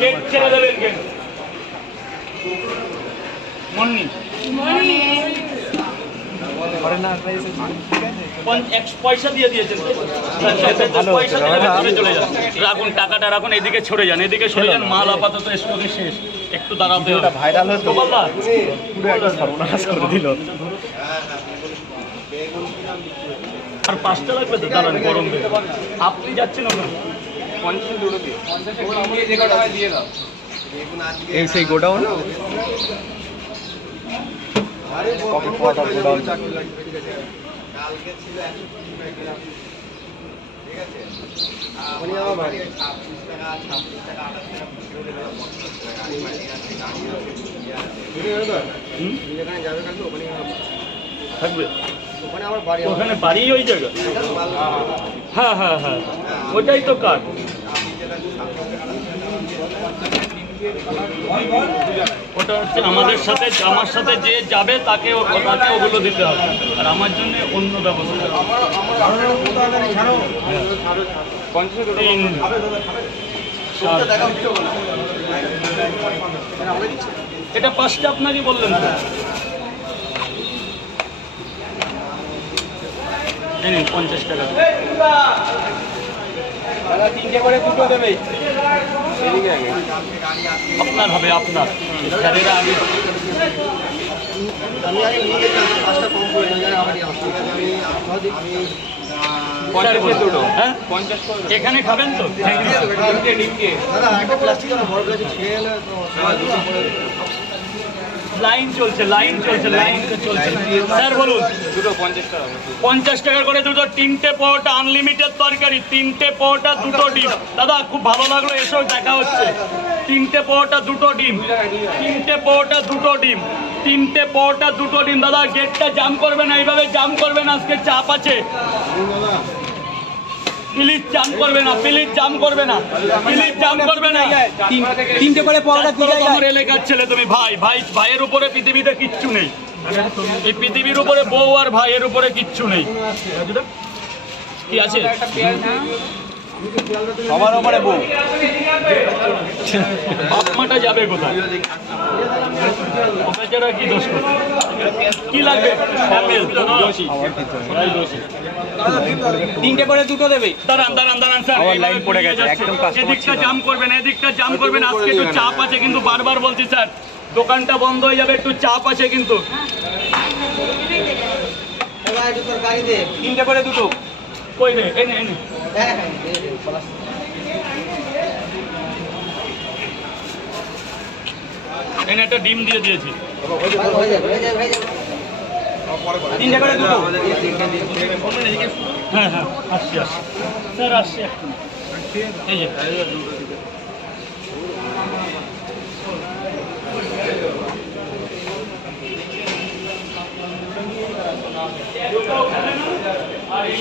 Gate ছেড়ে দেবেন, gate Monni পয়সা দিয়ে দিয়েছেন, পয়সা দিয়ে চলে যান, রাখুন টাকাটা রাখুন, এদিকে ছড়ে যান, এদিকে সরে যান, মাল আপাতত স্টকে শেষ, একটু দাঁড়াতে হবে। ভাইরাল হতো বললা পুরো একটা সর্বনাশ করে দিল। আর 5টা লাগবে তো, দাঁড়ান গরম আপনি যাচ্ছেন ওখানে এই সেই গোডাউন থাকবে ওখানে বাড়ি, ওই জায়গা। হ্যাঁ হ্যাঁ হ্যাঁ, ওটাই তো কাজ। ওটা হচ্ছে আমাদের সাথে, আমার সাথে যে যাবে তাকে ওগুলো দিতে হবে, আর আমার জন্য অন্য ব্যবস্থা। এটা 5টা আপনাকে বললেন তো, 50 টাকা। 3টে করে দুটো দেবে আপনার হবে, আপনার স্যারেরা আগে। এখানে খাবেন তো? লাইন চলছে, লাইন চলছে, লাইন চলছে। স্যার বলুন। দুটো 50 টাকা। 50 টাকা করে দুটো, 3টে পরোটা, আনলিমিটেড তরকারি, 3টে পরোটা, 2টো ডিম। দাদা খুব ভালো লাগলো, এসব দেখা হচ্ছে। 3টে পরোটা, 2টো ডিম, 3টে পরোটা, 2টো ডিম, 3টে পরোটা, 2টো ডিম। দাদা গেটটা জাম করবে না, এইভাবে জাম করবেন, আজকে চাপ আছে। প্লিজ জাম করবে না, প্লিজ জাম করবে না, প্লিজ জাম করবে না। 3টে করে পরোটা দিলে আমার এলাকার ছেলে তুমি, ভাই ভাই ভাইয়ের উপরে পৃথিবীতে কিচ্ছু নেই, এই পৃথিবীর উপরে বউ আর ভাইয়ের উপরে কিচ্ছু নেই। কি আছে সবার উপরে বউ, বাপ মাটা যাবে কোথায়? বেচারা কি দোষ করছে? কি লাগবে? অ্যাপেল, দোষী। 3টে করে দুটো দেবে। দাঁড়ান দাঁড়ান দাঁড়ান স্যার, লাইন পড়ে গেছে, একদম এদিকটা জাম করবেন, এদিকটা জাম করবেন, আজকে একটু চাপ আছে কিন্তু, বারবার বলছি স্যার দোকানটা বন্ধ হয়ে যাবে, একটু চাপ আছে কিন্তু। 3টে করে দুটো কই রে, এনে এনে এনে একটা ডিম দিয়ে দিয়েছি। 3টে করে দুটো। হ্যাঁ হ্যাঁ, আসছি আসছি স্যার, আসছি একটু। এই যে আর এই